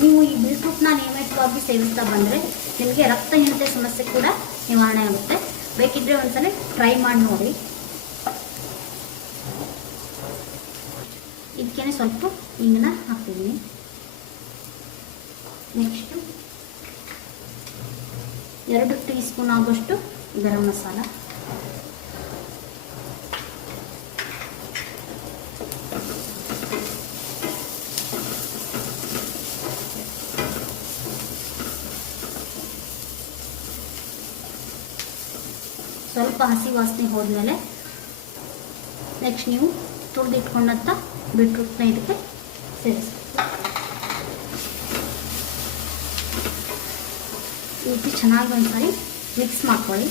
ನೀವು ಈ ಬೀಟ್ರೂಟ್ನ ನಿಯಮಿತವಾಗಿ ಸೇವಿಸ್ತಾ ಬಂದರೆ ನಿಮಗೆ ರಕ್ತಹೀನತೆ ಸಮಸ್ಯೆ ಕೂಡ ನಿವಾರಣೆ ಆಗುತ್ತೆ. ಬೇಕಿದ್ದರೆ ಒಂದ್ಸಲ ಟ್ರೈ ಮಾಡಿ ನೋಡಿ. ಇದಕ್ಕೆ ಸ್ವಲ್ಪ ಹಿಂಗನ್ನ ಹಾಕ್ತಿದ್ದೀನಿ. ನೆಕ್ಸ್ಟು 2 ಟೀ ಸ್ಪೂನ್ ಆಗೋಷ್ಟು ಗರಂ ಮಸಾಲ, ಸ್ವಲ್ಪ ಹಸಿ ವಾಸನೆ ಹೋದ್ಮೇಲೆ ನೆಕ್ಸ್ಟ್ ನೀವು ತುರಿದಿಟ್ಕೊಂಡಂಥ ಬೀಟ್ರೂಟ್ನ ಇದಕ್ಕೆ ಸೇರಿಸ್ಬೇಕು. ಈ ರೀತಿ ಚೆನ್ನಾಗಿ ಒಂದ್ಸರಿ ಮಿಕ್ಸ್ ಮಾಡ್ಕೊಳ್ಳಿ.